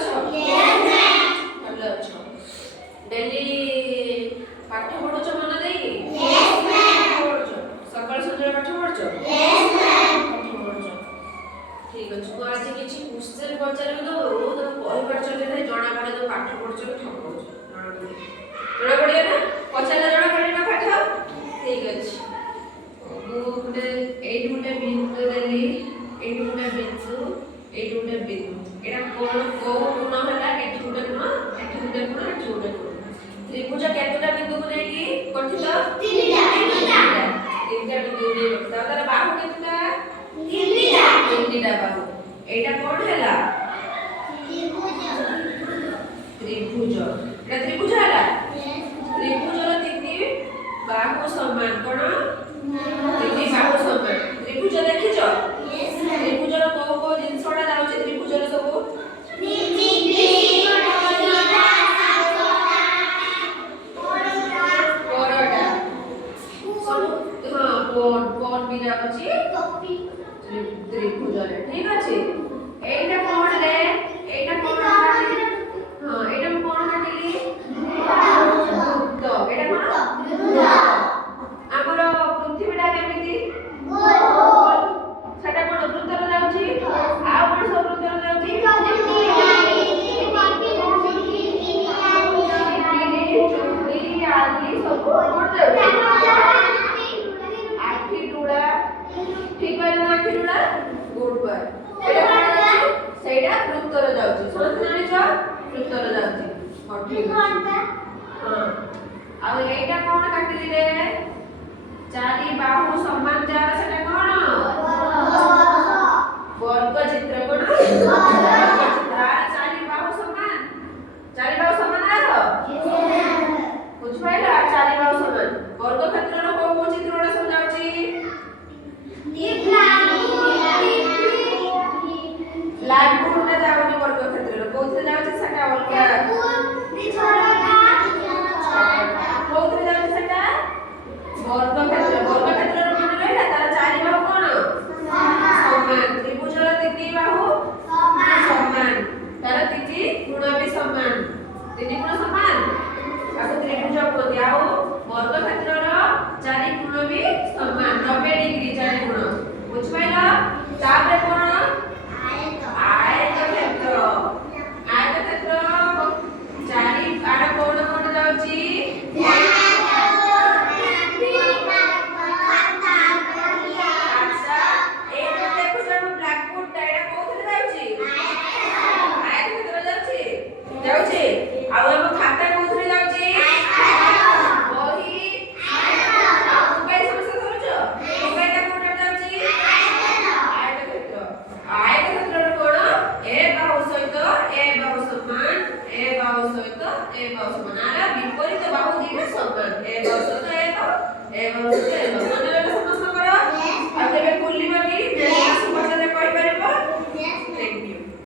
ଅଛ? Yes ma'am. ଭଲ ଅଛ? ଡେଲି ପାଠ ପଢୁଛ ମନ ଦେଇକି? Yes ma'am. ପଢୁଛ? ସକାଳ ସନ୍ଧ୍ୟାରେ ପାଠ ପଢୁଛ? Yes ma'am. ପାଠ ପଢୁଛ? ଠିକ ଅଛି। ମୁଁ ଆଜି କିଛି କ୍ୱେଶ୍ଚନ ପଚାରିବି ତ ତମେ କହିପାରୁଛ କି ନାହିଁ ଜଣା ପଡେ ତ ପାଠ ପଢୁଛ କି ଠକ ପଢୁଛ। ଜଣା ପଡିବ ନା? ପଚାରିଲେ ଜଣା ପଡେ ନା ପାଠ? ଠିକ ଅଛି। ମୁଁ ଗୋଟେ ଏଇଠି ଗୋଟେ ବିନ୍ଦୁ ଦେଲି, ଏଇଠି ଗୋଟେ ବିନ୍ଦୁ, ଏଇଠି ଗୋଟେ ବିନ୍ଦୁ। ଏଟା କୋଣ କୋଉ ଗୁଣ ହେଲା? ଏଠି ଗୋଟେ ଗୁଣ, ଏଠି ଗୋଟେ ଗୁଣ, ଏଠି ଗୋଟେ ଗୁଣ। ତ୍ରିଭୁଜ କେତେଟା ବିନ୍ଦୁକୁ ନେଇକି ଗଠିତ? ତିନିଟା ବିନ୍ଦୁ ନେଇ ଗଠିତ। ତାର ବାହୁ କେତେଟା? ତିନିଟା ବାହୁ। ଏଇଟା କଣ ହେଲା? ତ୍ରିଭୁଜ। ଏଟା ତ୍ରିଭୁଜ ହେଲା? ତ୍ରିଭୁଜର ତିନି ବାହୁ ସମାନ। କଣ? ତିନି ବାହୁ ସମାନ। ତ୍ରିଭୁଜ ଦେଖିଛ? ତ୍ରିଭୁଜର କୋଉ କୋଉ ଜିନିଷଟା ଯାଉଛି ତ୍ରିଭୁଜର ସବୁ? କରଟା ସବୁ କୋଣ ବି ଯାଉଛି ତ୍ରିଭୁଜରେ। ଠିକ ଅଛି। ଏଇଟା କଣ ରେ? ଏଇଟା କଣ କାଟିଲି? ହଁ ଏଇଟା ମୁଁ କଣ କାଟିଲି? ବୃତ୍ତ। ଏଇଟା କଣ? ବୃତ୍ତ। ଆମର ପୃଥିବୀଟା କେମିତି? ଗୋଲ। ସେଟା କଣ ବୃତ୍ତରେ ଯାଉଛି? ଆଉ କଣ ସବୁ ବୃତ୍ତରେ ଯାଉଛି? ଚୁଡ଼ି ଆଦି ସବୁ କଣ ଯାଉଛି? ଆଖି ଡୁଳା। ଠିକ କହିଲ ନା? ଆଖି ଡୁଳା ଗୁଡ ୱାର୍ଡ। ଏଟା କଣ ଯାଉଛି? ସେଇଟା ବୃତ୍ତରେ ଯାଉଛି। ସମସ୍ତେ ଜାଣିଛ? ବୃତ୍ତରେ ଯାଉଛି। ହଁ ଠିକ ଅଛି। ହଁ ଆଉ ଏଇଟା କଣ କାଟିଲି ରେ? ଚାରି ବାହୁ ସମାନ ଯାର ସେଟା କଣ? ବର୍ଗ ଚିତ୍ର। କଣ? ବର୍ଗ ଚିତ୍ର। ଆର ଚାରି ବାହୁ ସମାନ। ଚାରି ବାହୁ ସମାନ ଆର? ବୁଝିପାରିଲ? ଆର ଚାରି ବାହୁ ସମାନ। ବର୍ଗ କ୍ଷେତ୍ରର କୋଉ କୋଉ ଚିତ୍ରଗୁଡା ସବୁ ଯାଉଛି? ବ୍ଲାକବୋର୍ଡରେ ଯାଉନି ବର୍ଗ କ୍ଷେତ୍ରର। କୋଉଥିରେ ଯାଉଛି? ସେଟା ଅଲଗା। କୋଉଥିରେ ଯାଉଛି ସେଟା? ବର୍ଗ କ୍ଷେତ୍ର। ବର୍ଗ କ୍ଷେତ୍ରର ମନେ ରହିଲା ତାର ଚାରି ବାହୁ କଣ? ସମାନ। ତ୍ରିଭୁଜର ତିନି ବାହୁ ସମାନ। ତାର ତିନି ଗୁଣ ବି ସମାନ। ତିନି ଗୁଣ ସମାନ ତାକୁ ତ୍ରିଭୁଜ କୁହନ୍ତି। ଆଉ ବର୍ଗ କ୍ଷେତ୍ରର ଚାରି ଗୁଣ ବି ସମାନ। 90 ଡିଗ୍ରୀ ଚାରି ଗୁଣ। ବୁଝିପାରିଲ? ତାପରେ କଣ? ଆୟତକ୍ଷେତ୍ର। ଆୟତକ୍ଷେତ୍ର ଚାରି ଆଡ କୋଣ କୋଣ ଯାଉଛି? ଯାଉଛି। ଆଉ ଆମ ଖାତା କୋଉଥିରେ ଯାଉଛି? ବହି। ଆଉ ମୋବାଇଲ ସମସ୍ତେ ଧରୁଛ? ମୋବାଇଲଟା କୋଉଟା ଯାଉଛି? ଆୟତକ୍ଷେତ୍ର। ଆୟତକ୍ଷେତ୍ରର କୋଣ ଏ ବାହୁ ସହିତ ଏ ବାହୁ ସମାନ, ଏ ବାହୁ ସହିତ ଏ ବାହୁ ସମାନ। ଆର ବିପରୀତ ବାହୁ ଦିଟା ସମାନ। ଏ ବାହୁ ସହିତ ଏ ବାହୁ, ଏ ବାହୁ ସହିତ